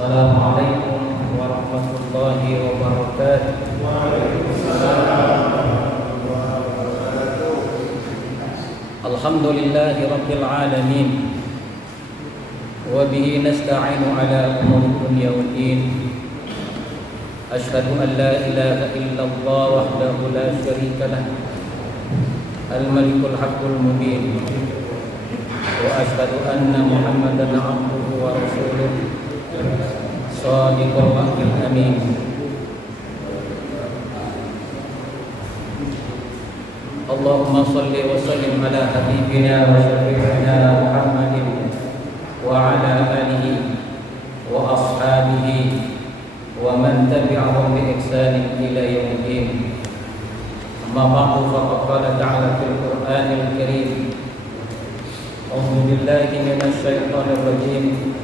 Assalamualaikum warahmatullahi wabarakatuh. Alhamdulillahi rabbil alamin. Wa bihi nasta'inu ala umuri dunya waddin. Asyhadu an la ilaha illallah wahdahu la syarika lah. Al-malikul haqqul mubin. Wa asyhadu anna Muhammadan abduhu wa rasuluh. Shadiqul wa'dil amin. Allahumma salli wa sallim ala habibina wa syafi'ina Muhammadin wa ala alihi wa ashabihi wa man tabi'ahum bi ihsanin ila yaumiddin. Amma ba'du, faqad qala ta'ala fil Qur'anil Karim. A'udzu billahi minasy syaithanir rajim.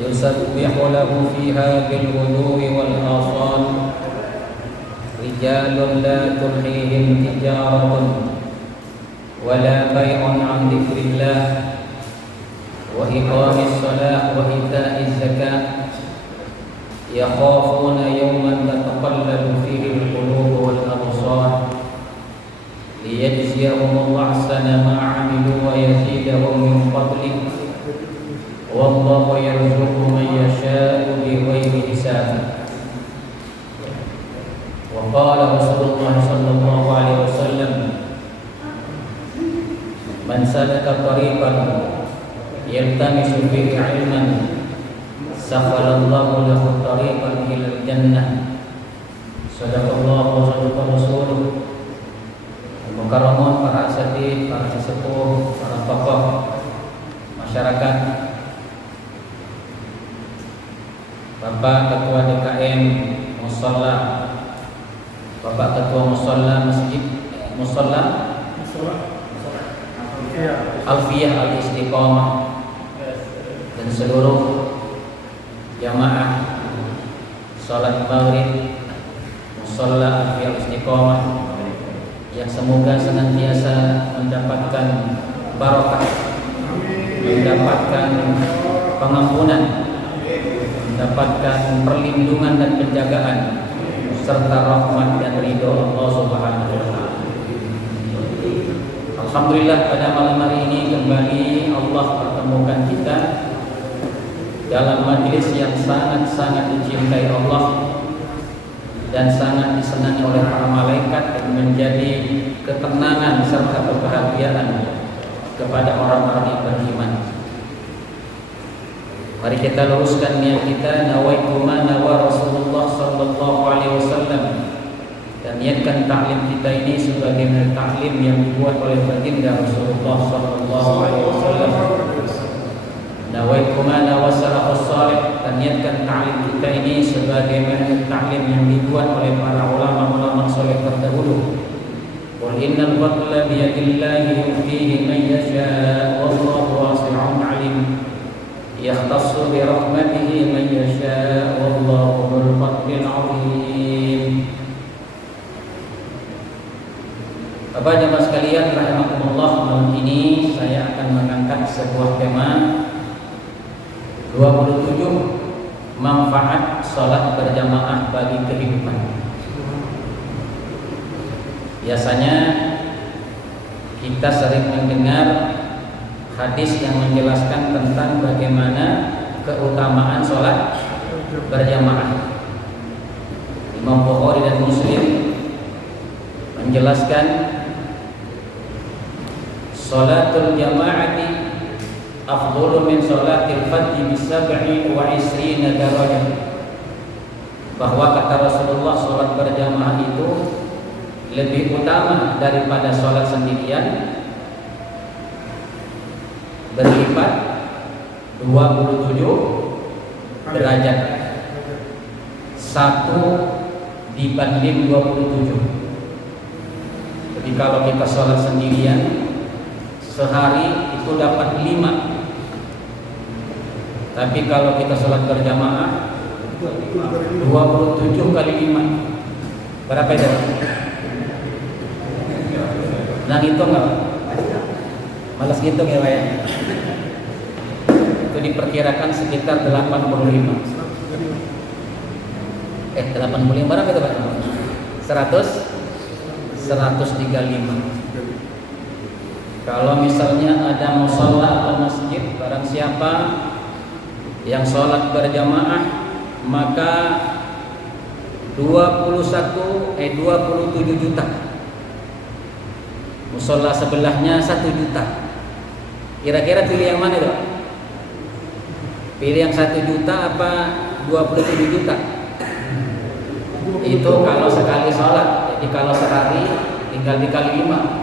Yusabbihu lahu fiha bil ghudwi wal asal rijalun la tulhihim tijaratun wala bay'un 'an dzikrillah wa iqamis shalah wa ita'iz zakah yakhafuna yawman tataqallabu fihi al-qulub wal absar liyajziyahum ahsana ma 'amilu wa yazidahum min fadlihi wallahu yarzuqu man yasha'u bighairi hisab. Wa qala Rasulullah sallallahu alaihi wasallam, man salaka tariqan yaltamisu fihi 'ilman sakhalallahu lahu tariqan ilal jannah. Sadaqallahu wa sadaqa rasuluh. Mukarramun para asatidz, para sesepuh, para tokoh masyarakat, Bapak Ketua DKM Musholla, Bapak Ketua Musholla Masjid Musholla Alfiyah Al-Istiqomah, dan seluruh jamaah salat maghrib Musholla Alfiyah Al-Istiqomah yang semoga senantiasa mendapatkan barokah, mendapatkan pengampunan, mendapatkan perlindungan dan penjagaan serta rahmat dan ridho Allah Subhanahu wa taala. Alhamdulillah, pada malam hari ini kembali Allah pertemukan kita dalam majelis yang sangat-sangat dicintai Allah dan sangat disenangi oleh para malaikat, dan menjadi ketenangan serta kebahagiaan kepada orang-orang yang beriman. Mari kita luruskan niat kita, nawaitu ma nawa Rasulullah sallallahu alaihi wasallam, dan niatkan taklim kita ini sebagai taklim yang dibuat oleh baginda Rasulullah sallallahu alaihi wasallam. Nawaitu ma nawa salafus salih, dan niatkan taklim kita ini sebagai taklim yang dibuat oleh para ulama-ulama saleh terdahulu. Qul innal fadla bi yadillahi yu'tihi man yasha' wallahu wasi'un 'alim. Yakhtassu bi rahmatihi man yasha' wallahu dzul fadlil 'azim. Bapak jemaah sekalian rahimakumullah, malam ini saya akan mengangkat sebuah tema 27 manfaat salat berjamaah bagi kehidupan. Biasanya kita sering mendengar hadis yang menjelaskan tentang bagaimana keutamaan sholat berjamaah. Imam Bukhari dan Muslim menjelaskan sholatul jama'ati afdhalu min sholatil fardhi bi 27 darajah, bahwa kata Rasulullah sholat berjamaah itu lebih utama daripada sholat sendirian berlipat 27 derajat, 1 dibanding 27. Jadi kalau kita sholat sendirian sehari itu dapat 5, tapi kalau kita sholat berjamaah 27 kali 5 berapa itu? Nah, hitung nggak? Malas hitung ya Pak ya. itu diperkirakan sekitar 85. 85 berapa itu Pak? 135. Kalau misalnya ada musholla atau masjid, barang siapa yang sholat berjamaah, maka 27 juta. Musholla sebelahnya 1 juta. Kira-kira pilih yang mana itu? Pilih yang 1 juta apa 27 juta? Itu kalau sekali sholat. Jadi kalau sehari tinggal dikali 5.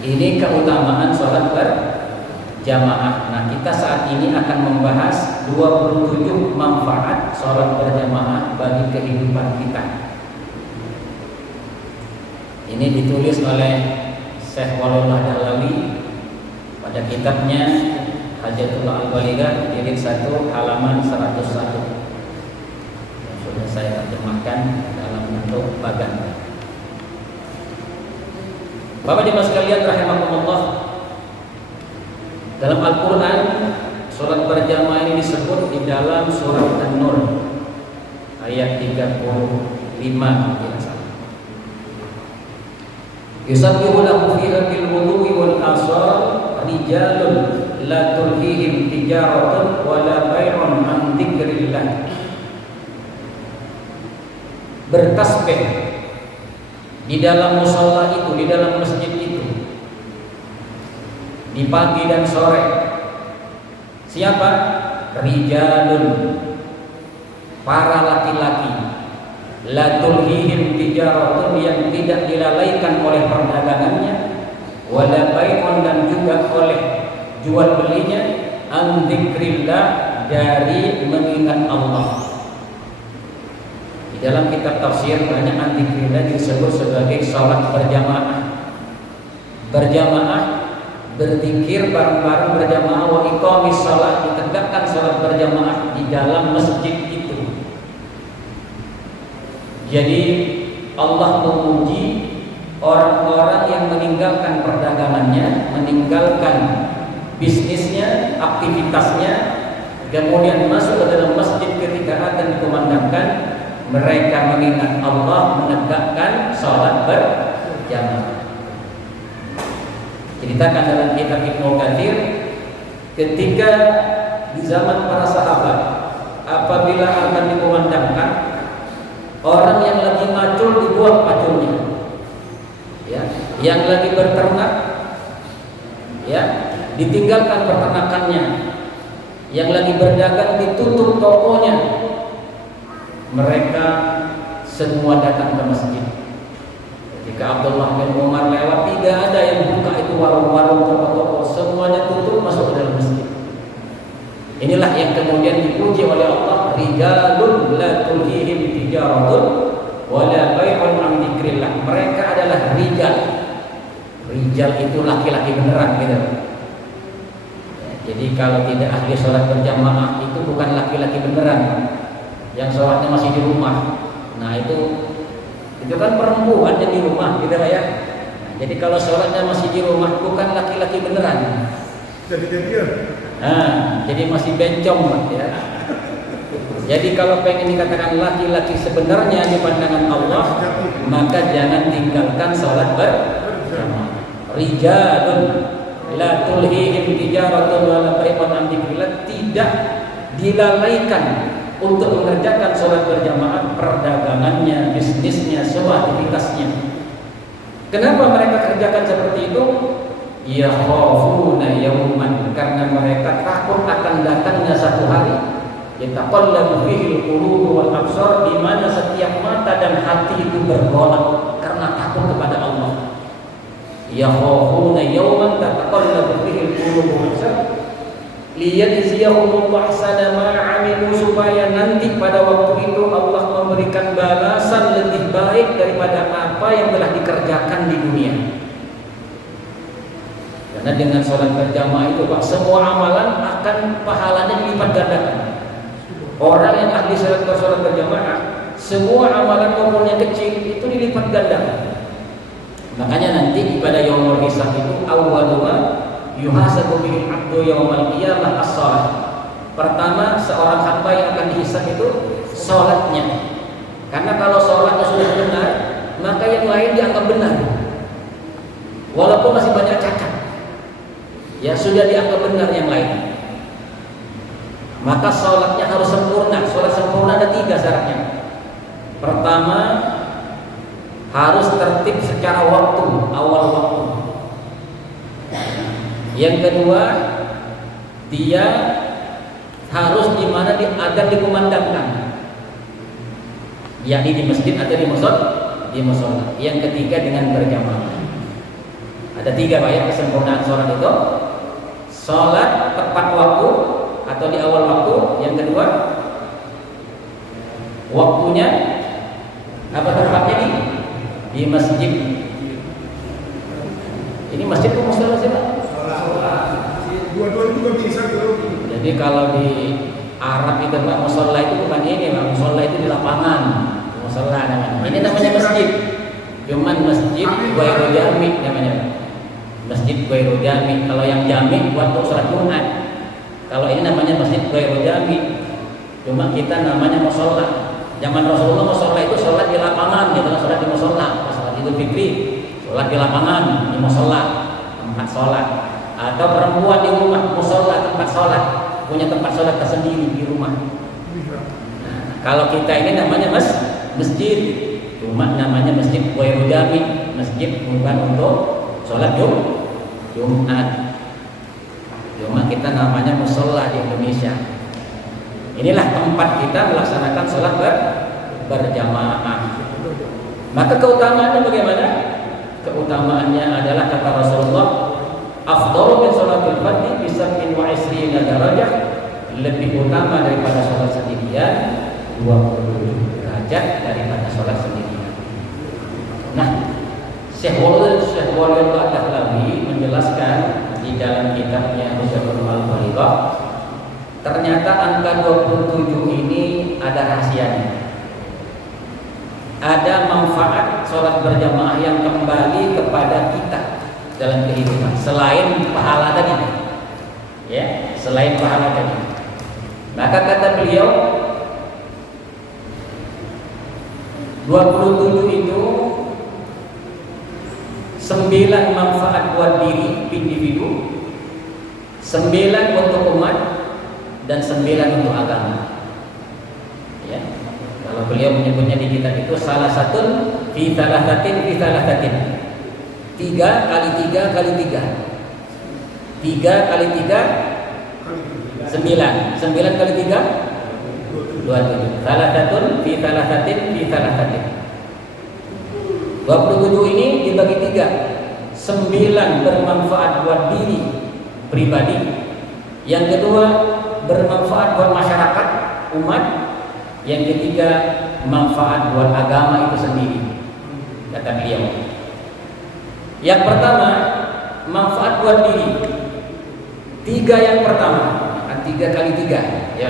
Ini keutamaan sholat berjamaah. Nah, kita saat ini akan membahas 27 manfaat sholat berjamaah bagi kehidupan kita. Ini ditulis oleh Syekh Walullah Dahlawi pada kitabnya Hajatullah Al-Balighah jilid 1 halaman 101. Sudah saya terjemahkan dalam bentuk bagan. Bapak jemaah sekalian rahimakumullah, dalam Al-Quran sholat berjamaah ini disebut di dalam surat An-Nur ayat 35. Yusabbihu lahu fiha bil ghudwi wal asal rijalun la tulhihim tijaratun wala bai'un an dzikrillah. Bertasbih di dalam musholla itu, di dalam masjid itu, di pagi dan sore. Siapa? Rijalun, para laki-laki, la tulhihim tijaratun, yang tidak dilalaikan oleh perdagangannya, wala bai'un, dan juga oleh jual belinya, an dzikrillah, dari mengingat Allah. Dalam kitab tafsir banyak dzikrillah disebut sebagai sholat berjamaah. Berjamaah, berzikir bareng-bareng berjamaah, wa iqamis shalah, ditegakkan sholat berjamaah di dalam masjid itu. Jadi Allah memuji orang-orang yang meninggalkan perdagangannya, meninggalkan bisnisnya, aktivitasnya, kemudian masuk ke dalam masjid ketika adzan dikumandangkan. Mereka mengingat Allah, menegakkan sholat berjamaah. Ceritakan dalam kitab Ibnu Katsir, ketika di zaman para sahabat, apabila akan dikumandangkan, orang yang lagi macul dibuang maculnya, ya, yang lagi berternak, ya, ditinggalkan peternakannya, yang lagi berdagang ditutup tokonya. Mereka semua datang ke masjid. Ketika Abdullah bin Umar lewat, tidak ada yang buka itu warung-warung, toko-toko, semuanya tutup, masuk ke dalam masjid. Inilah yang kemudian dipuji oleh Allah, rijalun la tulhihim tijaratun wala bai'un an dzikrillah. Mereka adalah rijal. Rijal itu laki-laki beneran gitu. Jadi kalau tidak ahli sholat berjamaah itu bukan laki-laki beneran, yang sholatnya masih di rumah. Nah itu kan perempuan yang di rumah gitu lah ya. Nah, jadi kalau sholatnya masih di rumah bukan laki-laki beneran. Jadi masih bencong ya. Jadi kalau pengen dikatakan laki-laki sebenarnya di pandangan Allah, maka jangan tinggalkan sholat berjamaah. Rijalun la tulhihim tijaratun wala bai'un an dzikrillah, tidak dilalaikan untuk mengerjakan sholat berjamaah, perdagangannya, bisnisnya, semua aktivitasnya. Kenapa mereka kerjakan seperti itu? Yakhafuna yawman, karena mereka takut akan datangnya satu hari, yataqallabu fihi al-qulub wal absar, di mana setiap mata dan hati itu bergolak karena takut kepada Allah. Yakhafuna yawman tataqallabu fihi al-qulub wal absar liyajziyahum ahsana ma 'amilu, supaya nanti pada waktu itu Allah memberikan balasan lebih baik daripada apa yang telah dikerjakan di dunia. Karena dengan sholat berjamaah itu Pak, semua amalan akan pahalanya dilipat gandakan. Orang yang ahli sholat berjamaah, semua amalan maupun yang kecil itu dilipat gandakan. Makanya nanti pada yaumul hisab itu awwaluma yuhasabu bihi abdu yaumal qiyamah as-shalah. Pertama, seorang hamba yang akan dihisab itu sholatnya. Karena kalau sholatnya sudah benar, maka yang lain dianggap benar. Walaupun masih banyak cacat, ya sudah dianggap benar yang lain. Maka sholatnya harus sempurna. Sholat sempurna ada 3 syaratnya. Pertama, harus tertib secara waktu, awal waktu. Yang kedua, dia harus di mana agar dikumandangkan, yakni di masjid atau di musola. Yang ketiga dengan berjamaah. Ada 3 Pak ya kesempurnaan sholat itu. Sholat tepat waktu atau di awal waktu. Yang kedua, waktunya apa tempatnya di masjid. Ini masjid atau musola sih Pak? Dua-duanya juga bisa. Jadi kalau di Arab itu Pak, musola itu bukan ini Pak, musola itu di lapangan. Musola namanya. Ini namanya masjid. Cuman masjid Ghairul Jami namanya. Masjid Ghairul Jami. Kalau yang jami buat untuk sholat Jumat. Kalau ini namanya masjid Ghairul Jami. Cuma kita namanya musola. Zaman Rasulullah musola itu sholat di lapangan, gitu, sholat di musola. Sholat Idul Fitri, sholat di lapangan, di musola, tempat sholat. Atau perempuan di rumah, musola tempat sholat, punya tempat sholat tersendiri di rumah. Nah, kalau kita ini namanya masjid, cuma namanya masjid Ghairul Jami, masjid bukan untuk sholat Jumat. Cuma kita namanya musola di Indonesia. Inilah tempat kita melaksanakan sholat berjamaah. Maka keutamaannya bagaimana? Keutamaannya adalah kata Rasulullah, afdhalu min sholatil fardhi bi 27 darajah, lebih utama daripada sholat sendirian 27 derajat daripada sholat sendirian. Nah, Syekh Waliullah Dahlawi menjelaskan di dalam kitabnya Musyafirul Al-Fariqah, ternyata angka 27 ini ada rahasianya. Ada manfaat sholat berjamaah yang kembali kepada kita dalam kehidupan selain pahala tadi, ya, selain pahala tadi. Maka kata beliau, 27 itu 9 manfaat buat diri individu, 9 untuk umat, dan 9 untuk agama. Ya, kalau beliau menyebutnya di kitab itu salah satu fi thalathatin 3 kali 3 kali 3 3 kali 3 9 kali 3 27. Thalathatun fi thalathatin 27 ini dibagi 3. 9 bermanfaat buat diri pribadi, yang kedua bermanfaat buat masyarakat, umat, yang ketiga manfaat buat agama itu sendiri, kata beliau. Yang pertama, manfaat buat diri. 3 yang pertama, 3 kali 3, ya.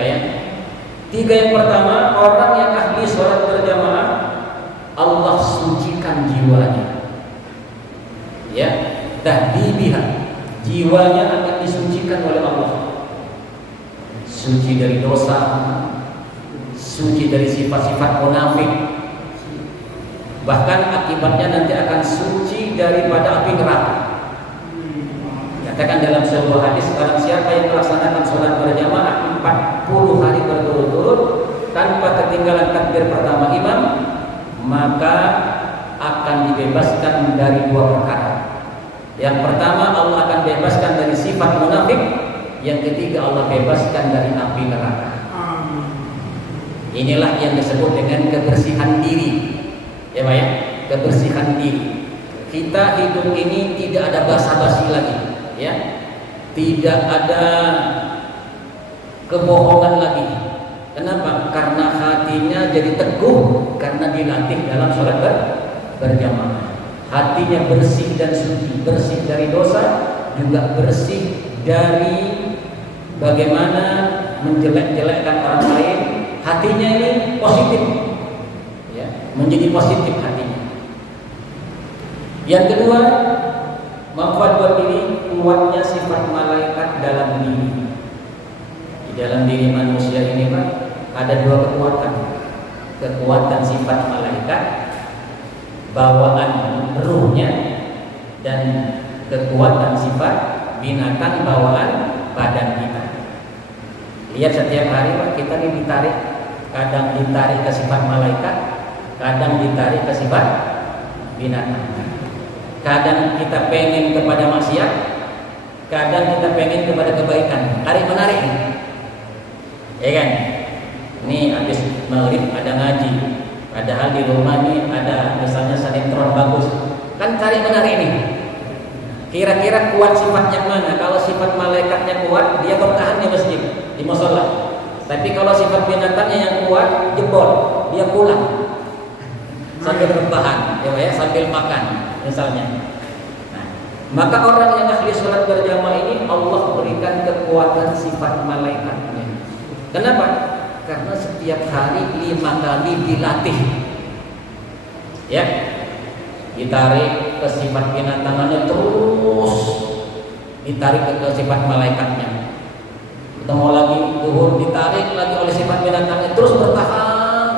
3 yang pertama, orang yang ahli sholat berjamaah, Allah sucikan jiwanya. Ya, tahdibiha, jiwanya akan disucikan oleh Allah. Suci dari dosa, suci dari sifat-sifat munafik, bahkan akibatnya nanti akan suci daripada api neraka. Katakan dalam sebuah hadis, barang siapa yang melaksanakan sholat berjamaah 40 hari berturut-turut tanpa ketinggalan takbir pertama imam, maka akan dibebaskan dari 2 perkara. Yang pertama, Allah akan bebaskan dari sifat munafik. Yang ketiga, Allah bebaskan dari api neraka. Inilah yang disebut dengan kebersihan diri, ya Pak ya, kebersihan diri. Kita hidup ini tidak ada basa-basi lagi, ya, tidak ada kebohongan lagi. Kenapa? Karena hatinya jadi teguh karena dilatih dalam sholat berjamaah. Hatinya bersih dan suci, bersih dari dosa, juga bersih dari bagaimana menjelek-jelekkan orang lain. Hatinya ini positif, ya, menjadi positif hatinya. Yang kedua, manfaat buat diri, kuatnya sifat diri manusia ini Pak, ada dua kekuatan. Kekuatan sifat malaikat, bawaan ruhnya, dan kekuatan sifat binatang bawaan badan kita. Lihat setiap hari Pak, kita ini ditarik, kadang ditarik ke sifat malaikat, kadang ditarik ke sifat binatang. Kadang kita pengen kepada maksiat, kadang kita pengen kepada kebaikan. Tarik menarik, ya kan? Ini habis maghrib ada ngaji, padahal di rumah ini ada misalnya sinetron bagus, kan tarik menarik nih. Kira-kira kuat sifat yang mana? Kalau sifat malaikatnya kuat, dia bertahan di masjid, di musola. Tapi kalau sifat binatangnya yang kuat, jebol, dia pulang sambil rebahan, ya, sambil makan, misalnya. Nah, maka orang yang ahli sholat berjamaah ini Allah berikan kekuatan sifat malaikatnya. Kenapa? Karena setiap hari 5 kali dilatih, ya, ditarik ke sifat binatangnya terus ditarik ke sifat malaikatnya. Kita mau lagi duhur ditarik lagi oleh sifat binatangnya, terus bertahan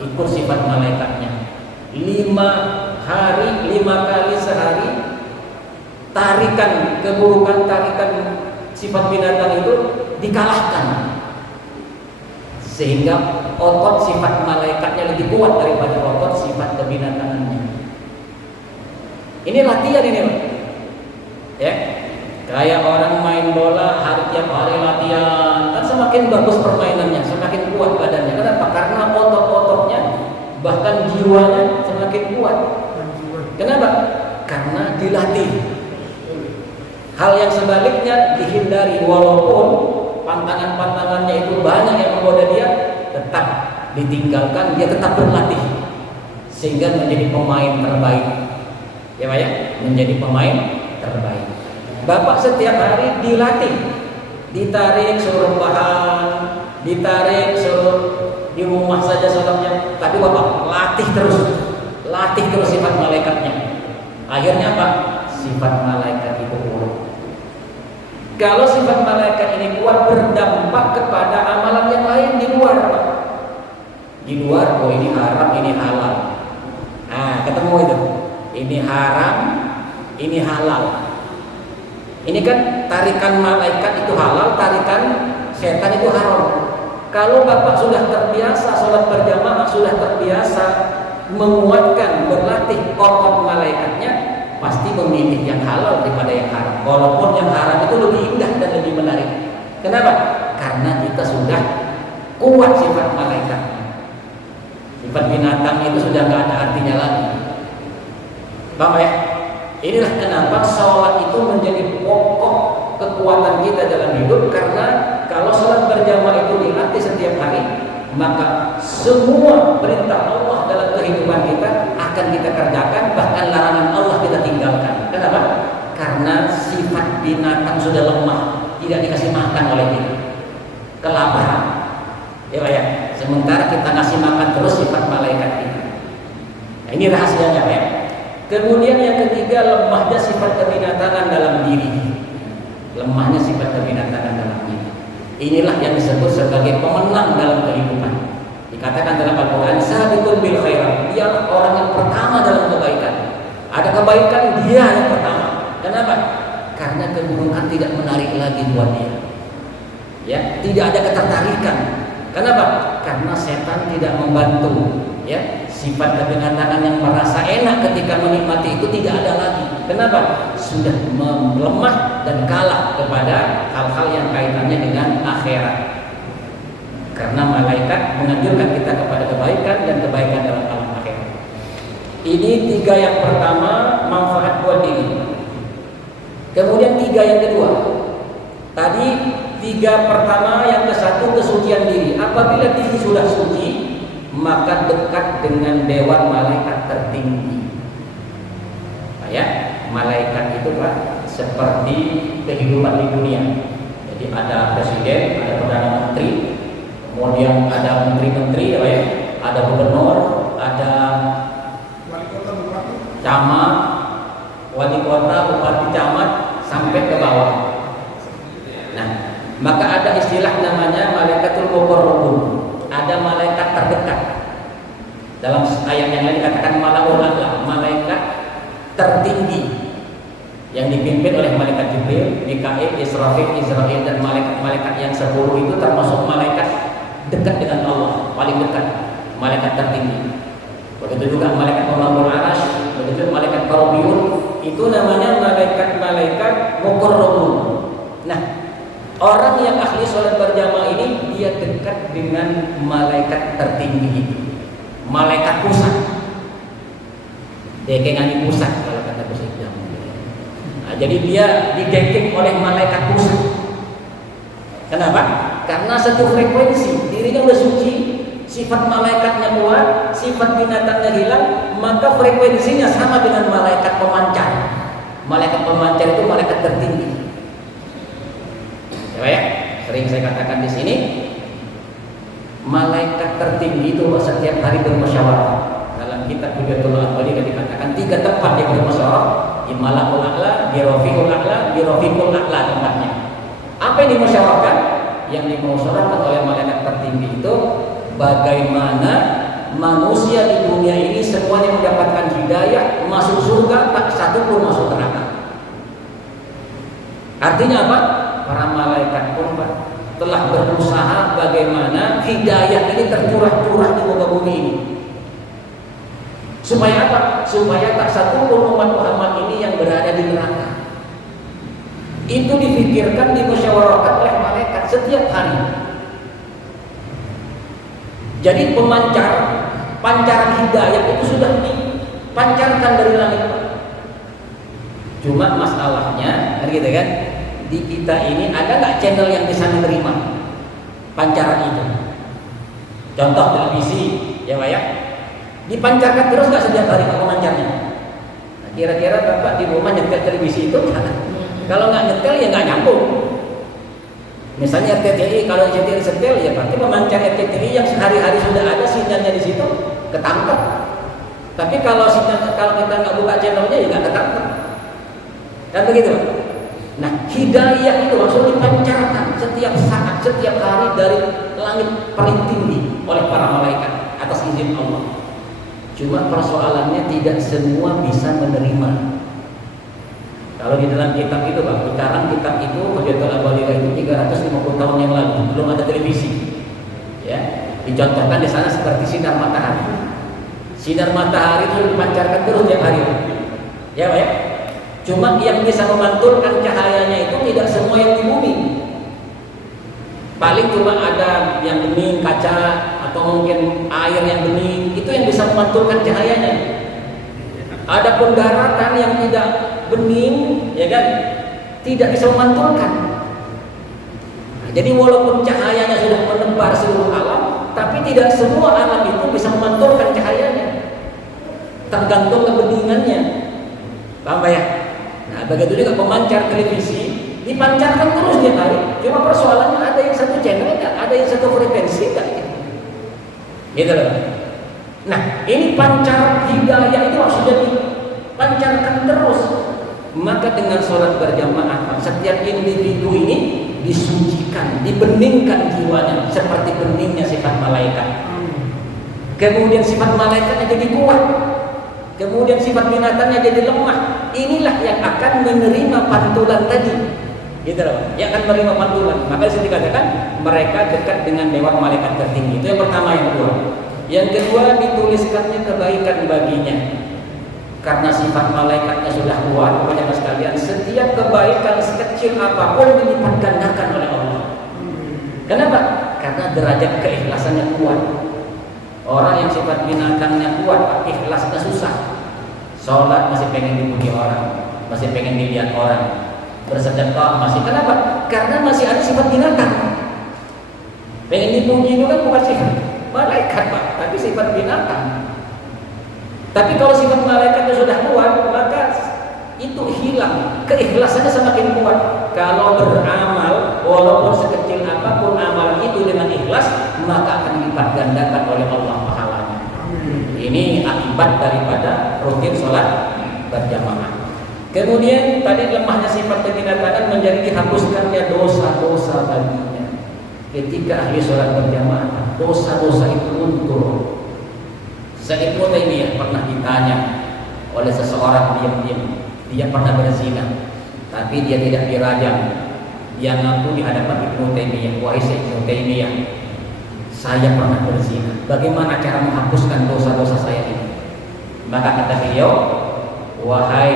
ikut sifat malaikatnya. 5 hari 5 kali sehari tarikan keburukan, tarikan sifat binatang itu dikalahkan, sehingga otot sifat malaikatnya lebih kuat daripada otot sifat kebinatangannya. Ini latihan ini Pak, ya, kayak orang main bola tiap hari latihan, kan semakin bagus permainannya, semakin kuat badannya. Kenapa? Karena otot-ototnya bahkan jiwanya semakin kuat. Kenapa? Karena dilatih. Hal yang sebaliknya dihindari, walaupun pantangan-pantangannya itu banyak yang menggoda dia, tetap ditinggalkan, dia tetap berlatih sehingga menjadi pemain terbaik. Ya Pak ya, menjadi pemain terbaik. Bapak setiap hari dilatih, ditarik suruh rebahan, ditarik suruh di rumah saja sholatnya, tapi Bapak latih terus sifat malaikatnya. Akhirnya apa? Sifat malaikat itu kuat. Kalau sifat malaikat ini kuat, berdampak kepada amalan yang lain di luar Pak. Di luar, oh ini haram, ini halal. Nah, ketemu itu. Ini haram, ini halal. Ini kan tarikan malaikat itu halal, tarikan setan itu haram. Kalau Bapak sudah terbiasa sholat berjamaah, sudah terbiasa menguatkan, berlatih otot malaikatnya, pasti memilih yang halal daripada yang haram. Walaupun yang haram itu lebih indah dan lebih menarik. Kenapa? Karena kita sudah kuat sifat malaikatnya. Sifat binatang itu sudah nggak ada artinya lagi. Paham ya? Inilah kenapa sholat itu menjadi pokok kekuatan kita dalam hidup. Karena kalau sholat berjamaah itu dilatih setiap hari, maka semua perintah Allah dalam kehidupan kita akan kita kerjakan, bahkan larangan Allah kita tinggalkan. Kenapa? Karena sifat binatang sudah lemah, tidak dikasih makan oleh kita, kelaparan, ya Pak ya. Sementara kita ngasih makan terus sifat malaikat kita. Nah, ini rahasianya Pak ya. Kemudian yang ketiga, lemahnya sifat kebinatangan dalam diri. Lemahnya sifat kebinatangan dalam diri. Inilah yang disebut sebagai pemenang dalam kehidupan. Dikatakan dalam Al-Quran, sabiqun bil khairat, dia orang yang pertama dalam kebaikan. Ada kebaikan, dia yang pertama. Kenapa? Karena keburukan tidak menarik lagi buat dia. Ya, tidak ada ketertarikan. Kenapa? Karena setan tidak membantu. Ya, sifat kebinatangan yang merasa enak ketika menikmati itu tidak ada lagi. Kenapa? Sudah melemah dan kalah kepada hal-hal yang kaitannya dengan akhirat. Karena malaikat menganjurkan kita kepada kebaikan dan kebaikan dalam alam akhirat. Ini 3 yang pertama, manfaat buat diri. Kemudian 3 yang kedua. Tadi 3 pertama, yang ke-1 kesucian diri. Apabila diri sudah suci, maka dekat dengan dewan malaikat tertinggi. Ya, malaikat itu Pak seperti kehidupan di dunia. Jadi ada presiden, ada perdana menteri, kemudian ada menteri-menteri, ya, ada gubernur, ada wali kota, bupati, camat, wali kota, bupati, camat, sampai ke bawah. Nah, Maka ada istilah namanya malaikatul muqarrabun. Ada malaikat terdekat. Dalam ayat yang lain dikatakan malaul a'la, malaikat tertinggi yang dipimpin oleh malaikat Jibril, Mikail, Israfil, Israil dan malaikat-malaikat yang 10 itu termasuk malaikat dekat dengan Allah, paling dekat, malaikat tertinggi. Begitu juga malaikat Rabbul Arasy, begitu malaikat Qarabiyun, itu namanya malaikat-malaikat muqarrabun. Nah, orang yang ahli sholat berjamaah ini dia dekat dengan malaikat tertinggi itu, malaikat pusat. Dia kengani pusat kalau kata pusat. Nah, jadi dia digengking oleh malaikat pusat. Kenapa? Karena satu frekuensi, dirinya udah suci, sifat malaikatnya kuat, sifat binatangnya hilang, maka frekuensinya sama dengan malaikat pemancar. Malaikat pemancar itu malaikat tertinggi. Ya, sering saya katakan di sini, malaikat tertinggi itu setiap hari bermusyawarah. Dalam kitab Hujatul Aqwali dikatakan 3 tempat dia bermusyawarah, di Malakul A'la, di Rafiqul A'la, di Rafiqul A'la tempatnya. Apa yang dimusyawarahkan? Yang dimusyawarahkan oleh malaikat tertinggi itu bagaimana manusia di dunia ini semuanya mendapatkan hidayah, masuk surga, tak satu pun masuk neraka. Artinya apa? Para malaikat pun telah berusaha bagaimana hidayah ini tercurah-curah di muka bumi ini. Supaya apa? Supaya tak satu pun umat Muhammad ini yang berada di neraka. Itu difikirkan, dimusyawarahkan oleh malaikat setiap hari. Jadi pancaran hidayah itu sudah dipancarkan dari langit. Cuma masalahnya, gitu kan? Di kita ini ada nggak channel yang bisa menerima pancaran itu? Contoh televisi, ya Pak ya, dipancarkan terus nggak setiap hari pemancarnya? Nah, kira-kira Bapak di rumah nyetel televisi itu, kalau nggak nyetel ya nggak nyambung. Misalnya RCTI, kalau RCTI setel ya berarti pemancar RCTI yang sehari-hari sudah ada sinyalnya di situ ketangkep. Tapi kalau kita nggak buka channelnya ya nggak ketangkep. Kan begitu? Nah, hidayah itu langsung dipancarkan setiap saat, setiap hari dari langit paling tinggi oleh para malaikat atas izin Allah. Cuma persoalannya tidak semua bisa menerima. Kalau di dalam kitab itu, Pak, sekarang kitab itu Hujatul Aqwali itu 350 tahun yang lalu, belum ada televisi. Ya, dicontohkan di sana seperti sinar matahari. Sinar matahari itu dipancarkan terus tiap hari. Ya, Pak ya. Cuma yang bisa memantulkan cahayanya itu tidak semua yang di bumi. Paling cuma ada yang bening kaca atau mungkin air yang bening, itu yang bisa memantulkan cahayanya. Adapun daratan yang tidak bening, ya kan, tidak bisa memantulkan. Nah, jadi walaupun cahayanya sudah menebar seluruh alam, tapi tidak semua alam itu bisa memantulkan cahayanya. Tergantung kebeningannya. Paham ya? Nah, begitu juga pemancar televisi dipancarkan terus tiap hari. Cuma persoalannya ada yang satu channel enggak, ada yang satu frekuensi enggak gitu loh. Nah, ini pancar hidayah itu sudah dipancarkan terus. Maka dengan sholat berjamaah setiap individu ini disucikan, dibeningkan jiwanya seperti beningnya sifat malaikat. Kemudian sifat malaikatnya jadi kuat. Kemudian sifat binatangnya jadi lemah. Inilah yang akan menerima pantulan tadi. Gitu loh. Yang akan menerima pantulan. Maka disini dikatakan mereka dekat dengan dewan malaikat tertinggi. Itu yang pertama. Yang kedua. Yang kedua, dituliskannya kebaikan baginya. Karena sifat malaikatnya sudah kuat, banyak sekalian, setiap kebaikan sekecil apapun dilipat gandakan oleh Allah. Kenapa? Karena derajat keikhlasannya kuat. Orang yang sifat binatangnya kuat, ikhlasnya susah. Sholat masih pengen dipuji orang, masih pengen dilihat orang. Bersedekah masih, kenapa? Karena masih ada sifat binatang. Pengen dipuji itu kan bukan sifat malaikat, Pak, tapi sifat binatang. Tapi kalau sifat malaikatnya sudah kuat, maka itu hilang, keikhlasannya semakin kuat. Kalau beramal, walaupun sekecil apapun amal itu dengan ikhlas, maka akan dilipat gandakan oleh Allah pahalanya. Ini akibat daripada rutin sholat berjamaah. Kemudian tadi lemahnya sifat kebinatangan menjadi dihapuskannya dosa-dosa sebagiannya ketika ahli sholat berjamaah dosa-dosa itu luntur. Syekh Ibnu Taimiyah pernah ditanya oleh seseorang diam-diam, dia pernah berzina, tapi dia tidak dirajam. Dia ngaku di hadapan Ibnu Taimiyah, wahai Syekh Ibnu Taimiyah, saya pernah berzina. Bagaimana cara menghapuskan dosa-dosa saya ini? Maka kata beliau, wahai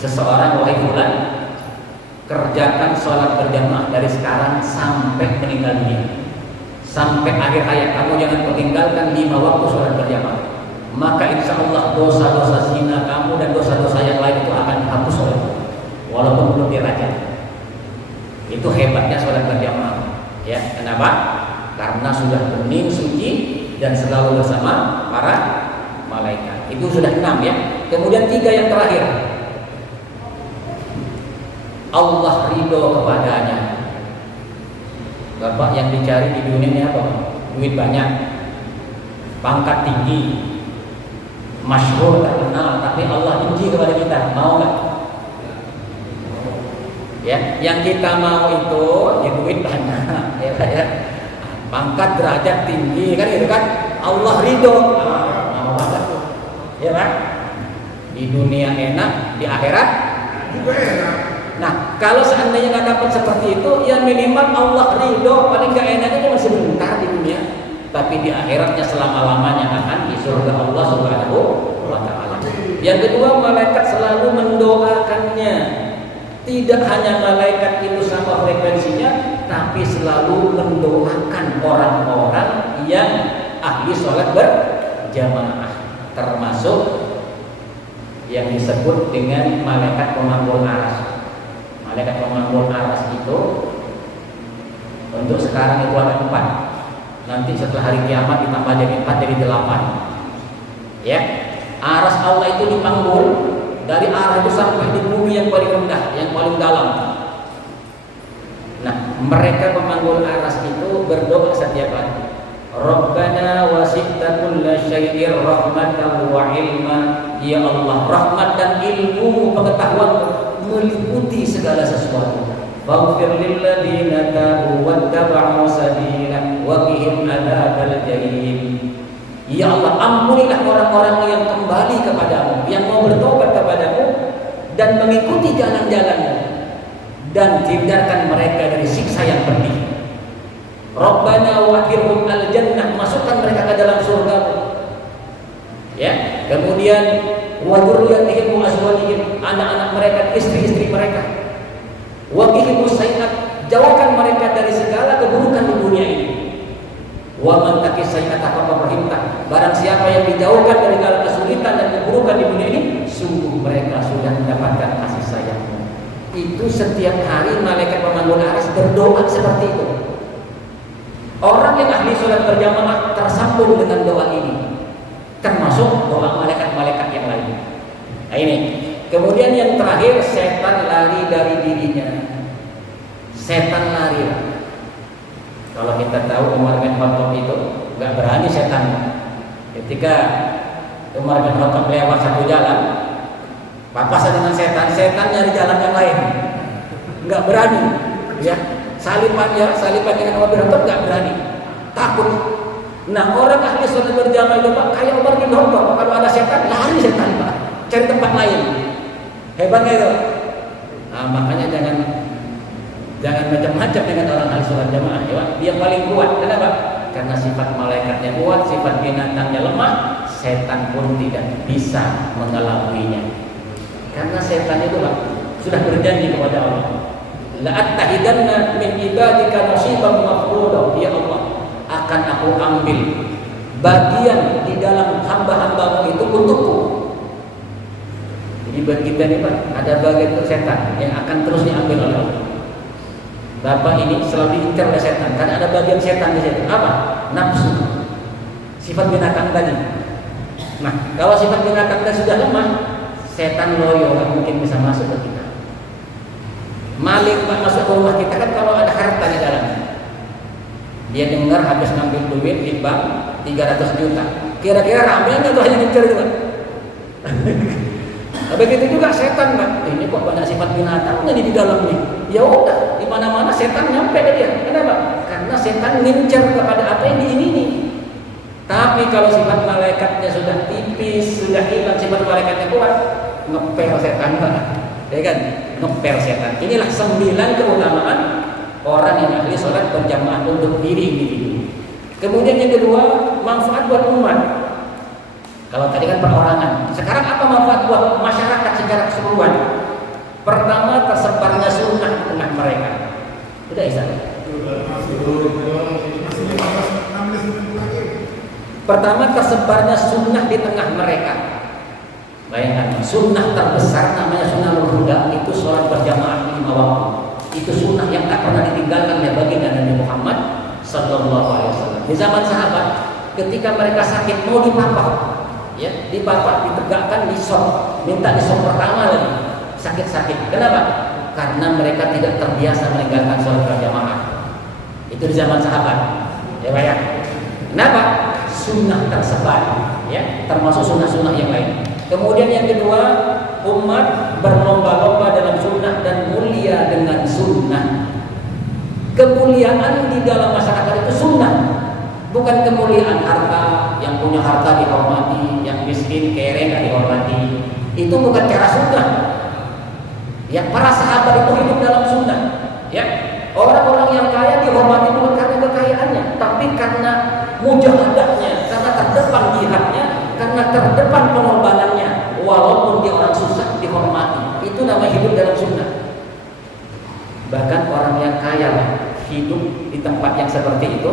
seseorang, wahai fulan, kerjakan sholat berjamaah dari sekarang sampai meninggal dunia. Sampai akhir hayat kamu jangan meninggalkan 5 waktu sholat berjamaah. Maka insya Allah dosa-dosa zina kamu dan dosa-dosa yang lain itu akan dihapus oleh Allah, walaupun belum dirajam. Itu hebatnya sholat berjamaah. Ya, kenapa? Karena sudah bening, suci, dan selalu bersama para malaikat. Itu sudah 6 ya. Kemudian 3 yang terakhir, Allah ridho kepadanya. Bapak, yang dicari di dunia ini apa? Duit banyak, pangkat tinggi, masyhur, terkenal, tapi Allah benci kepada kita. Mau nggak? Ya, yang kita mau itu ya duit banyak, ya. Pangkat, derajat tinggi, kan itu kan? Allah ridho. Mau banget tuh, ya kan? Di dunia enak, di akhirat juga enak. Nah, kalau seandainya nggak dapat seperti itu, ya minimal Allah ridho, paling nggak enaknya cuma sebentar di dunia, tapi di akhiratnya selama-lamanya akan di surga Allah Subhanahu wa Ta'ala. Yang kedua, malaikat selalu mendoakannya. Tidak hanya malaikat itu sama frekuensinya, tapi selalu mendoakan orang-orang yang ahli sholat berjamaah, termasuk yang disebut dengan malaikat pemanggul aras. Malaikat pemanggul aras itu untuk sekarang itu ada 4. Nanti setelah hari kiamat ditambah jadi 4, jadi 8. Ya, aras Allah itu dipanggul dari arah itu sampai di bumi yang paling rendah, yang paling dalam. Nah, mereka pemanggul aras itu berdoa setiap hari. Rabbana wasi'ta kulla syai'ir rahmatan wa ilma. Ya Allah, rahmat dan ilmu, pengetahuan meliputi segala sesuatu. Faghfir lil ladzina tabu wattaba'u sabilak wa qihim adzabal jahim. Ya Allah, ampunilah orang-orang yang kembali kepadamu, yang mau bertobat kepadamu dan mengikuti jalan-jalanmu, dan hindarkan mereka dari siksa yang pedih. Rabbana wa'khirhum al-jannah, masukkan mereka ke dalam surga. Ya, kemudian wa dzurriyyatihim wa azwajihim, anak-anak mereka, istri-istri mereka. Wa qihimus sayyi'at, jauhkan mereka dari segala keburukan di dunia ini. Wa man taqis sayyi'ata faqad rahimta, barang siapa yang dijauhkan dari segala kesulitan dan keburukan di dunia ini, sungguh mereka sudah mendapatkan kasih sayang-Mu. Itu setiap hari malaikat pemanggul aras berdoa seperti itu. Orang yang ahli sholat berjamaah tersambung dengan doa ini, termasuk doa malaikat-malaikat yang lain. Nah ini. Kemudian yang terakhir, setan lari dari dirinya. Setan lari. Kalau kita tahu Umar bin Khattab itu nggak berani setan. Ketika Umar bin Khattab lewat satu jalan, papasan dengan setan, setan nyari jalan yang lain. Nggak berani. Ya, salipan dengan Umar bin Khattab nggak berani. Takut. Nah, orang ahli sholat berjamaah itu Pak, kayak Umar bin Khattab, kalau ada setan, lari setan Pak, cari tempat lain. Hebatnya itu. Nah, makanya jangan macam-macam dengan orang ahli sholat jamaah, ya Pak. Dia paling kuat. Kenapa? Karena sifat malaikatnya kuat, sifat binatangnya lemah, setan pun tidak bisa mengelabuinya. Karena setan itu Pak sudah berjanji kepada Allah, la'attahidanna min ibadika nasiban mafruḍa, ya Allah, akan aku ambil bagian di dalam hamba-hambamu itu untukku. Jadi buat kita nih Pak, ada bagian untuk setan yang akan terus diambil oleh Allah. Bapak ini selalu diincar oleh setan, karena ada bagian setan di situ. Apa? Nafsu, sifat binatang tadi. Nah, kalau sifat binatang tadi sudah lemah, setan loyo, nggak mungkin bisa masuk ke kita. Maling Pak masuk ke rumah kita kan kalau ada harta di dalamnya. Dia dengar habis ngambil duit di bank 300 juta. Kira-kira ramai nggak tuh hanya ngincer itu Pak? Nah, begitu juga setan, Pak. Ini kok banyak sifat binatang nih di dalam nih. Ya udah, di mana-mana setan nyampe ke dia. Kenapa? Karena setan ngincar kepada apa yang diingini. Tapi kalau sifat malaikatnya sudah tipis, sudah hilang, sifat malaikatnya kuat, ngepel setan, Pak. Ya kan? Ngepel setan. Inilah 9 keutamaan orang yang ahli sholat berjamaah untuk diri individu. Kemudian yang kedua, manfaat buat umat. Kalau tadi kan perorangan, sekarang apa manfaat buat masyarakat secara keseluruhan? Pertama, tersebarnya sunnah di tengah mereka. Sudah Isa? Pertama, tersebarnya sunnah di tengah mereka. Bayangkan, sunnah terbesar namanya sunnah al-huda, itu sholat berjamaah 5 waktu. Itu sunnah yang tak pernah ditinggalkan oleh baginda Nabi Muhammad sallallahu alaihi wasallam. Di zaman sahabat, ketika mereka sakit mau dipapah, ya, dipapah, ditegakkan, disop, minta disop pertama lagi, sakit-sakit. Kenapa? Karena mereka tidak terbiasa meninggalkan sholat berjamaah. Itu di zaman sahabat. Ya, bayang. Kenapa? Sunnah tersebar, ya, termasuk sunnah-sunnah yang lain. Kemudian yang kedua, umat berlomba-lomba dalam sunnah dan mulia dengan sunnah. Kemuliaan di dalam masyarakat itu sunnah, bukan kemuliaan harta. Yang punya harta dihormati, yang miskin kere nggak dihormati. Itu bukan cara sunnah. Ya, para sahabat itu hidup dalam sunnah. Ya, orang-orang yang kaya dihormati bukan karena kekayaannya, tapi karena mujahadahnya, karena terdepan jihadnya, karena terdepan pengorbanannya. Walaupun dia orang susah dihormati. Itu namanya hidup dalam sunnah. Bahkan orang yang kaya hidup di tempat yang seperti itu,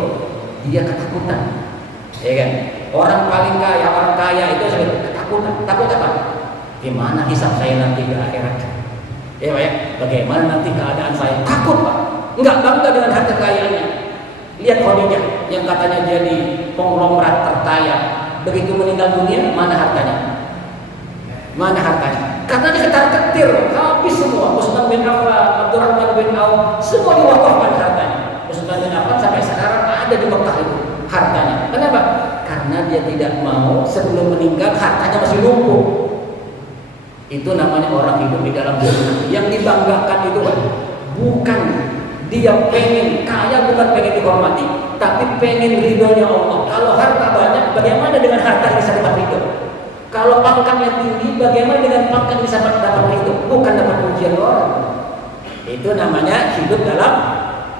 dia ketakutan. Ya kan? Orang paling kaya, orang kaya itu ketakutan. Takut apa? Gimana hisab saya nanti di akhirat? Ya, Pak, ya? Bagaimana nanti keadaan saya? Takut, Pak. Enggak bangga dengan harta kekayaannya. Lihat Khadijah yang katanya jadi konglomerat terkaya. Begitu meninggal dunia, mana hartanya? Mana hartanya? Karena dia ketar-ketir, habis semua. Utsman bin Affan, Abdurrahman bin Auf, semua diwakafkan hartanya. Utsman bin Affan sampai sekarang ada di Mekah itu hartanya. Kenapa? Karena dia tidak mau sebelum meninggal hartanya masih numpuk. Itu namanya orang hidup di dalam dunia. Yang dibanggakan itu bukan dia pengen kaya, bukan pengen dihormati, tapi pengen ridhonya Allah. Kalau harta banyak, bagaimana dengan harta yang bisa dapat ridho? Kalau pangkatnya tinggi, bagaimana dengan pangkat yang bisa dapat ridho? Bukan dapat pujian orang. Itu namanya hidup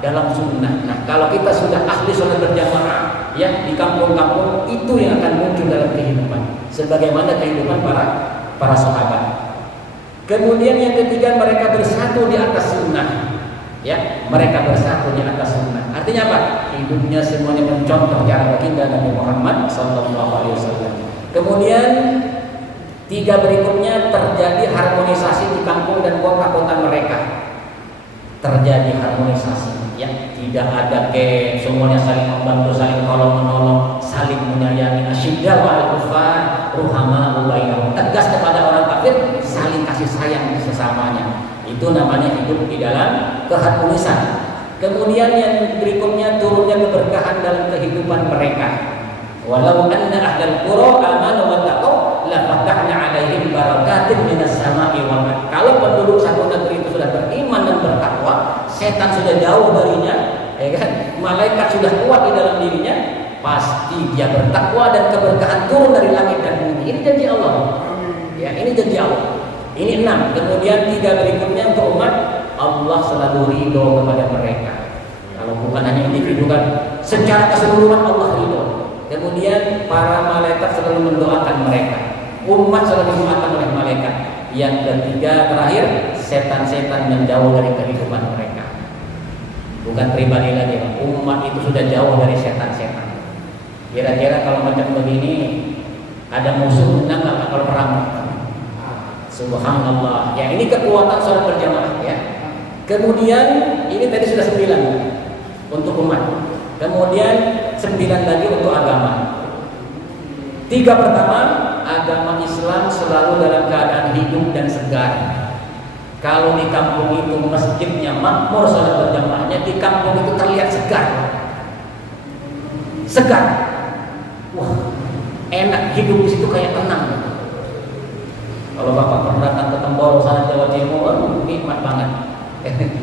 dalam sunnah. Nah, kalau kita sudah ahli sholat berjamaah, ya, di kampung-kampung, itu yang akan muncul dalam kehidupan. Sebagaimana kehidupan para sahabat. Kemudian yang ketiga, mereka bersatu di atas sunnah. Ya, mereka bersatu di atas sunnah. Artinya apa? Hidupnya semuanya mencontoh cara baginda Nabi Muhammad SAW. Kemudian 3 berikutnya, terjadi harmonisasi di kampung dan kota-kota mereka. Terjadi harmonisasi, ya, tidak ada semuanya saling membantu, saling tolong-menolong, saling menyayangi. Asyidda wal kufar, ruhama bainahum. Tegas kepada orang kafir, saling kasih sayang sesamanya. Itu namanya hidup di dalam keharmonisan. Kemudian yang berikutnya, turunnya keberkahan dalam kehidupan mereka. Walau anna ahlal qura amanu wa taqaw la fatahna 'alaihim barakatin minas sama'i wal ardh. Kalau penduduk satu negeri itu sudah beriman dan bertakwa, setan sudah jauh darinya, ya kan? Malaikat sudah kuat di dalam dirinya, pasti dia bertakwa dan keberkahan turun dari langit dan bumi. Ini janji Allah. Ya, ini janji Allah. Ini 6. Kemudian 3 berikutnya untuk umat, Allah selalu ridho kepada mereka. Kalau bukan hanya individu kan, secara keseluruhan Allah ridho. Kemudian para malaikat selalu mendoakan mereka. Umat selalu didoakan oleh malaikat. Yang ketiga terakhir, setan-setan menjauh dari kehidupan mereka. Bukan pribadi lagi, umat itu sudah jauh dari setan-setan. Kira-kira kalau macam begini, ada musuh menang nggak kalau perang? Subhanallah. Ya, ini kekuatan sholat berjamaah, ya. Kemudian ini tadi sudah 9 untuk umat. Kemudian 9 lagi untuk agama. 3 pertama, agama Islam selalu dalam keadaan hidup dan segar. Kalau di kampung itu masjidnya makmur, sholat berjamaahnya, di kampung itu terlihat segar. Segar. Wah, enak hidup di situ, kayak tenang. Kalau Bapak pernah datang ke Temboro sana Jawa Timur, nikmat banget.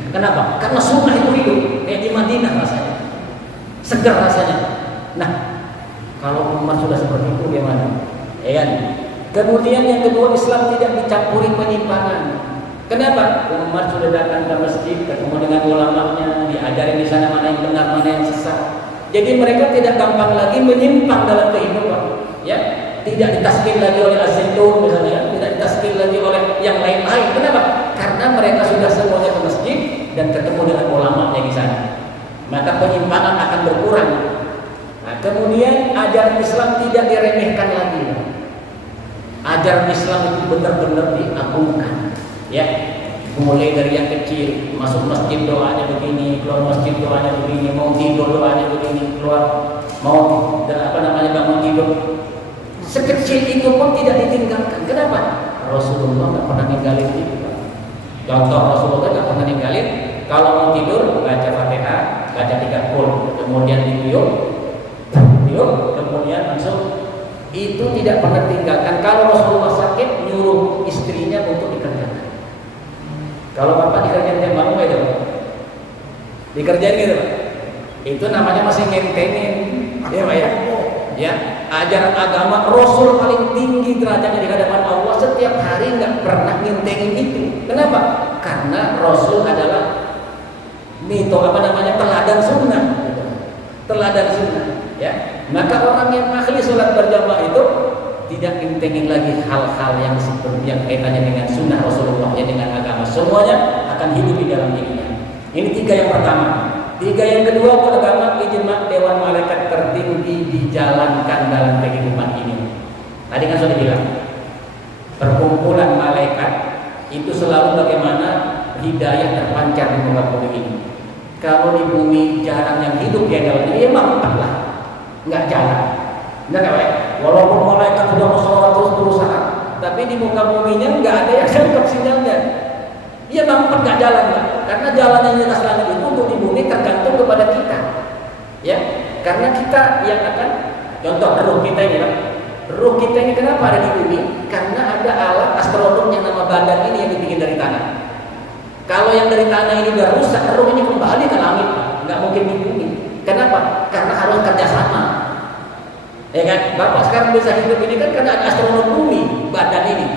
Kenapa? Karena sunnah itu hidup, kayak di Madinah rasanya, segar rasanya. Nah, kalau umat sudah seperti itu gimana? Ya kan? Kemudian yang kedua, Islam tidak dicampuri penyimpangan. Kenapa? Umat sudah datang ke masjid, ketemu dengan ulamanya, diajarin di sana mana yang benar, mana yang sesat. Jadi mereka tidak gampang lagi menyimpang dalam kehidupan. Ya, tidak ditaskin lagi oleh Az-Zaitun misalnya, tidak ditaskin lagi oleh yang lain-lain. Kenapa? Karena mereka sudah semuanya ke masjid dan ketemu dengan ulamanya di sana. Maka penyimpangan akan berkurang. Nah, kemudian ajaran Islam tidak diremehkan lagi. Ajaran Islam itu benar-benar diagungkan. Ya, mulai dari yang kecil, masuk masjid doanya begini, keluar masjid doanya begini, mau tidur doanya begini, keluar mau bangun tidur. Sekecil itu pun tidak ditinggalkan. Kenapa? Rasulullah nggak pernah ninggalin itu. Contoh, Rasulullah nggak pernah ninggalin kalau mau tidur baca Fatihah, baca 3 qul, kemudian ditiup, kemudian langsung. Itu tidak pernah tinggalkan. Kalau Rasulullah sakit, nyuruh istrinya untuk dikerjakan. Kalau Bapak dikerjain tiap malam itu, dikerjain gitu, Pak. Itu namanya masih ngentengin, ya Pak ya. Ya, ajaran agama Rasul paling tinggi derajatnya di hadapan Allah, setiap hari nggak pernah ngentengin itu. Kenapa? Karena Rasul adalah teladan sunnah, teladan sunnah. Ya, maka orang yang ahli sholat berjamaah itu tidak ngentengin lagi hal-hal yang kaitannya dengan sunnah Rasulullah, ya, dengan agama. Semuanya akan hidup di dalam dirinya. Ini 3 yang pertama. 3 yang kedua, agama ijma' dewan malaikat tertinggi dijalankan dalam kehidupan ini. Tadi kan sudah bilang, perkumpulan malaikat itu selalu bagaimana hidayah terpancar di muka bumi ini. Kalau di bumi jarang yang hidup ya dalam diri, ya mampet lah, nggak jalan. Enggak baik. Walaupun malaikat sudah bersolat terus berusaha, tapi di muka buminya nggak ada yang nangkep sinyalnya. Iya mampet nggak jalan, Pak. Karena jalannya di atas langit itu untuk di bumi tergantung kepada kita. Ya, karena kita yang akan contoh ruh kita ini, Pak. Ruh kita ini kenapa ada di bumi? Karena ada alat astronom yang nama badan ini yang dibikin dari tanah. Kalau yang dari tanah ini udah rusak, ruh ini kembali ke langit, Pak. Nggak mungkin di bumi. Kenapa? Karena harus kerjasama. Ya kan, Bapak sekarang bisa hidup ini kan karena ada astronom bumi badan ini.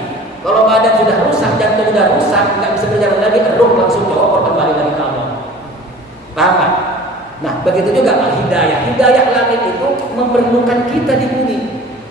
Kalau badan sudah rusak, jantung sudah rusak, nggak bisa berjalan lagi, ruh langsung copot kembali lagi ke Allah. Paham kan? Nah, begitu juga hidayah. Hidayah langit itu memerlukan kita di bumi.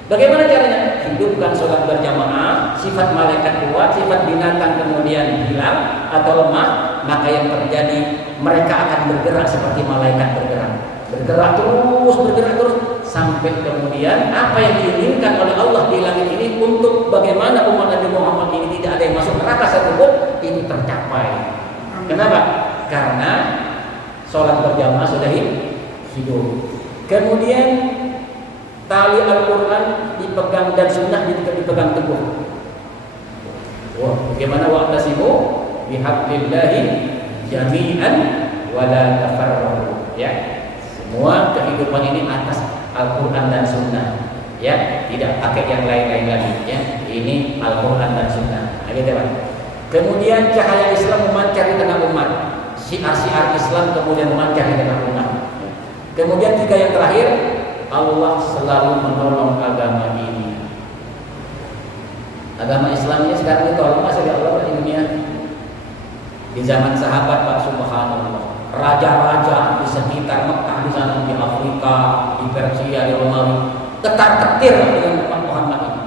Bagaimana caranya? Hidupkan sholat berjamaah, sifat malaikat kuat, sifat binatang kemudian hilang atau lemah, maka yang terjadi mereka akan bergerak seperti malaikat bergerak. Bergerak terus sampai kemudian apa yang diinginkan oleh Allah di langit ini untuk bagaimana umat Nabi Muhammad ini tidak ada yang masuk neraka satupun itu tercapai. Kenapa? Karena sholat berjamaah sudah hidup. Kemudian tali Al-Quran dipegang dan sunnah dipegang teguh. Wah, bagaimana wa'tasimu bihablillahi jami'an wala tafarraqu. Ya. Semua kehidupan ini atas Al-Quran dan Sunnah, ya, tidak pakai yang lain-lain lagi, ya. Ini Al-Quran dan Sunnah. Gitu, Pak. Kemudian cahaya Islam memancar di tengah umat, syiar-syiar Islam kemudian memancar di tengah umat. Kemudian 3 yang terakhir, Allah selalu menolong agama ini. Agama Islam ini sekarang ditolong masih oleh Allah di dunia. Di zaman sahabat, Pak, subhanallah. Raja-raja di sekitar Mekah, di sana, di Afrika, di Persia, di Romawi, ketar-ketir dengan umat Muhammad ini.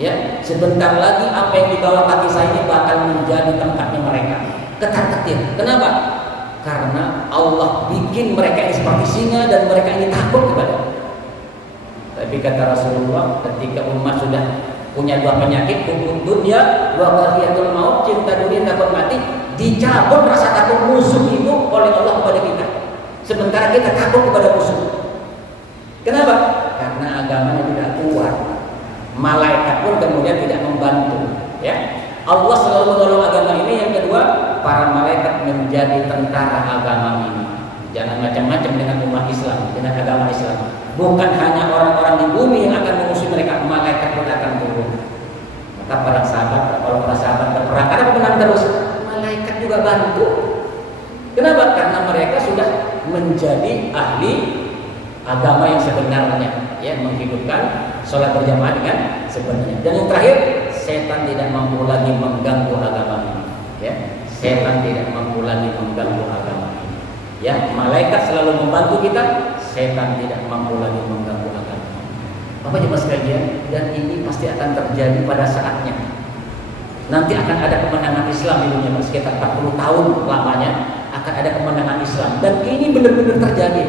Ya, sebentar lagi apa yang di bawah kaki saya ini bakal menjadi tempatnya mereka. Ketar-ketir. Kenapa? Karena Allah bikin mereka ini seperti singa dan mereka ini takut kepada. Tapi kata Rasulullah, ketika umat sudah punya 2 penyakit, hukum dunia, wa kariyatul maut, cinta dunia takut mati, dicabut rasa takut musuh itu oleh Allah kepada kita. Sementara kita takut kepada musuh. Kenapa? Karena agamanya tidak kuat. Malaikat pun kemudian tidak membantu. Ya, Allah selalu menolong agama ini. Yang kedua, para malaikat menjadi tentara agama ini. Jangan macam-macam dengan umat Islam, dengan agama Islam. Bukan hanya orang-orang di bumi yang akan mengusir mereka, malaikat pun akan turun. Maka para sahabat sahabat berperang. Kenapa menang terus? Malaikat juga bantu. Kenapa? Karena mereka sudah menjadi ahli agama yang sebenarnya, ya, menghidupkan sholat berjamaah dengan sebenarnya. Dan yang terakhir, setan tidak mampu lagi mengganggu agama ini. Ya, setan tidak mampu lagi mengganggu agama ini. Ya, malaikat selalu membantu kita, setan tidak mampu lagi mengganggu agama. Bapak jemaah sekalian, dan ini pasti akan terjadi pada saatnya. Nanti akan ada kemenangan Islam di dunia, sekitar 40 tahun lamanya akan ada kemenangan Islam, dan ini benar-benar terjadi.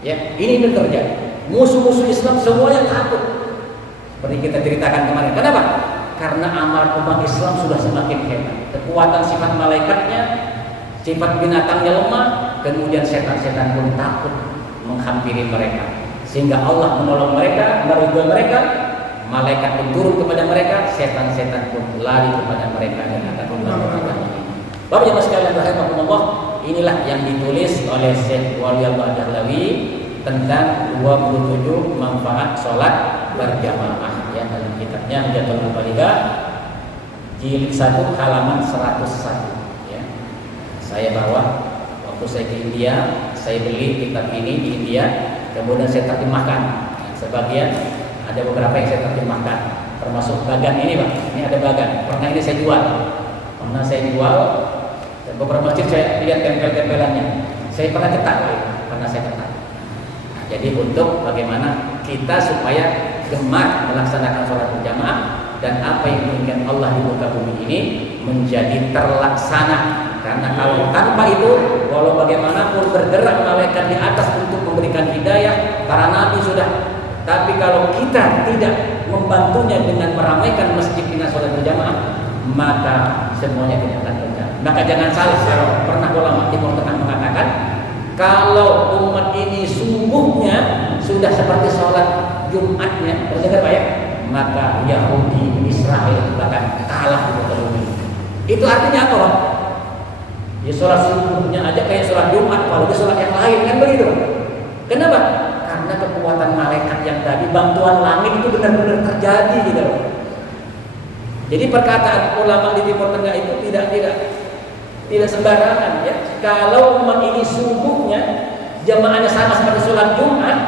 Ya, ini benar terjadi. Musuh-musuh Islam semuanya takut. Seperti kita ceritakan kemarin. Kenapa? Karena amal umat Islam sudah semakin hebat. Kekuatan sifat malaikatnya, sifat binatangnya lemah, kemudian setan-setan pun takut menghampiri mereka. Sehingga Allah menolong mereka, meridhoi mereka, malaikat pun turun kepada mereka, setan-setan pun lari kepada mereka dan akan membantu agama ini. Bapak jemaah sekalian rahimakumullah, inilah yang ditulis oleh Syekh Waliullah Dahlawi tentang 27 manfaat sholat berjamaah, ya, dalam kitabnya Hidayatul Mubaligah jilid 1 halaman 101. Ya. Saya bawa waktu saya ke India, saya beli kitab ini di India, kemudian saya terjemahkan. Sebagian ada beberapa yang saya terjemahkan, termasuk bagan ini, Pak. Ini ada bagan. Pernah ini saya jual. Dan beberapa masjid saya lihat tempel-tempelannya. Saya pernah cetak, Nah, jadi untuk bagaimana kita supaya gemar melaksanakan sholat berjamaah dan apa yang diinginkan Allah di muka bumi ini menjadi terlaksana. Karena kalau tanpa itu, walau bagaimanapun bergerak malaikat di atas untuk memberikan hidayah, para nabi sudah. Tapi kalau kita tidak membantunya dengan meramaikan masjid dengan sholat berjamaah, maka semuanya tidak akan terjadi. Maka jangan salah kalau pernah ulama Timur Tengah mengatakan, kalau umat ini sungguhnya sudah seperti sholat Jumatnya, terdengar Pak ya, maka Yahudi, Israel bahkan kalah di muka bumi. Itu artinya apa, Pak? Ya sholat subuhnya aja kayak sholat Jumat, kalau di sholat yang lain kan begitu. Kenapa? Karena kekuatan malaikat yang tadi, bantuan langit itu benar-benar terjadi gitu. Jadi perkataan ulama di Timur Tengah itu tidak sembarangan, ya. Kalau umat ini sungguhnya jamaahnya sama seperti sholat Jumat,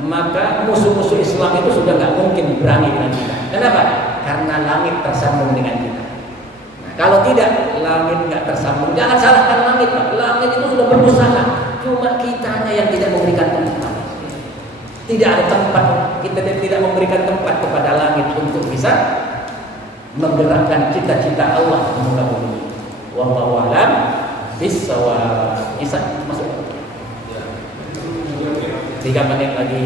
maka musuh-musuh Islam itu sudah nggak mungkin berani dengan kita. Kenapa? Karena langit tersambung dengan kita. Nah, kalau tidak, langit nggak tersambung. Jangan salahkan langit, Pak. Langit itu sudah berusaha, cuma kitanya yang tidak memberikan tempat. Tidak ada tempat, kita tidak memberikan tempat kepada langit untuk bisa menggerakkan cita-cita Allah di muka bumi. Wallahu a'lam bishawab. Isa masuk. 3 menit lagi.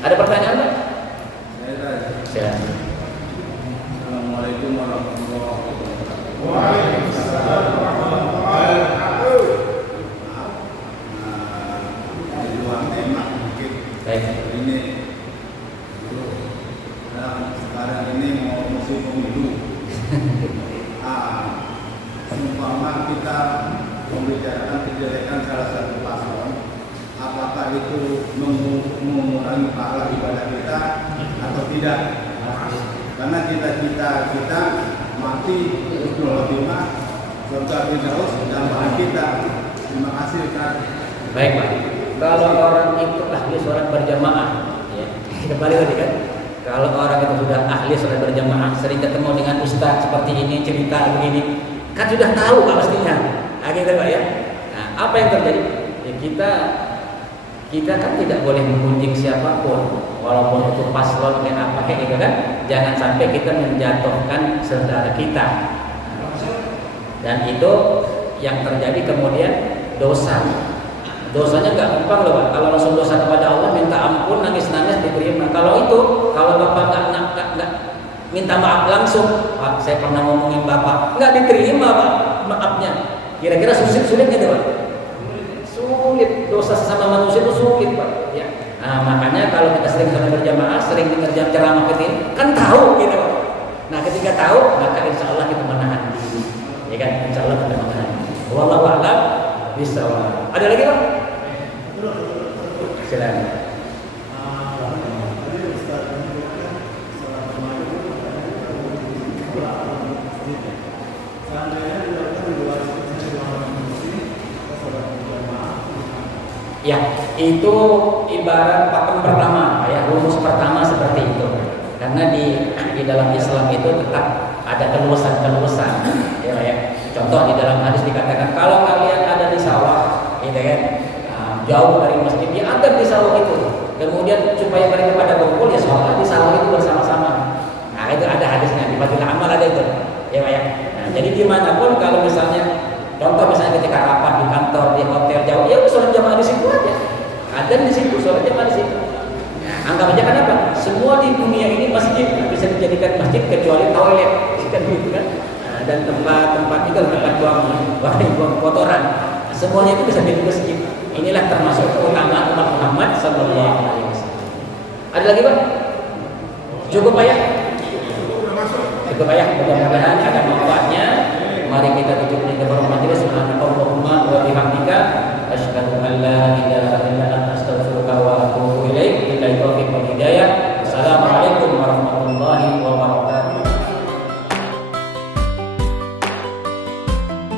Ada pertanyaan, Pak? Silakan. Assalamualaikum warahmatullahi wabarakatuh. Waalaikumsalam warahmatullahi wabarakatuh. Di luar tema mungkin. Baik. Ini sekarang ini mau musim pemilu. Umpama kita membicarakan kejelekan salah satu paslon, apakah itu mengurangi pahala ibadah kita atau tidak? Karena cita-cita kita mati husnul khotimah, surga firdaus dalam kita. Terima kasih, Kak. Baik, Pak. Kalau orang itu ahli sholat berjamaah, ya, kembali tadi kan. Kalau orang itu sudah ahli sholat berjamaah, sering ketemu dengan ustaz seperti ini, cerita begini, kan sudah tahu Pak pastinya. Gitu Pak ya. Nah, apa yang terjadi? Ya, kita kan tidak boleh mengunjing siapapun, walaupun itu paslon dan apa kayak gitu kan. Jangan sampai kita menjatuhkan saudara kita. Dan itu yang terjadi kemudian dosa. Dosanya nggak gampang loh Pak. Kalau langsung dosa kepada Allah, minta ampun, nangis-nangis diterima. Kalau Bapak nggak minta maaf langsung, Pak, saya pernah ngomongin Bapak, nggak diterima Pak maafnya. Kira-kira sulit nggak Pak? Sulit. Dosa sesama manusia itu sulit Pak. Ya. Nah makanya kalau kita sering sholat berjamaah, sering dengar ceramah kecil, kan tahu gitu Pak. Nah ketika tahu, maka insya Allah kita menahan diri. Ya kan? Insya Allah kita menahan diri. Wallahu a'lam bishawab. Ada lagi Pak? Silakan. Ya, itu ibarat pakem pertama, ya, rumus pertama seperti itu. Karena di dalam Islam itu tetap ada keluasan, ya. Contoh di dalam hadis dikatakan kalau kalian ada di sawah, gitu kan, jauh dari masjid, diantar di sawah itu. Kemudian supaya mereka pada kumpul, ya sholat di sawah itu bersama-sama. Nah itu ada hadisnya di Fadhil Amal ada itu, ya. Nah, jadi dimanapun kalau misalnya, contoh misalnya ketika rapat di kantor, di hotel jauh, ya sholat jamaah di situ aja. Ada di situ, sholat jamaah di situ. Anggap aja kan apa? Semua di dunia ini masjid bisa dijadikan masjid kecuali toilet, kan gitu kan? Nah, dan tempat itu tempat buang kotoran. Nah, semuanya itu bisa jadi masjid. Inilah termasuk keutamaan umat Muhammad Sallallahu Alaihi Wasallam. Ada lagi Pak? Cukup Pak ya? Cukup Pak ya. Mudah-mudahan ada manfaatnya. Mari kita tutup dengan kafarat majelis. Subhanallahumma wa bihamdika asyhadu an la ilaha illa anta astaghfiruka wa atubu ilaik. Billahi taufiq wal hidayah. Assalamualaikum warahmatullahi wabarakatuh.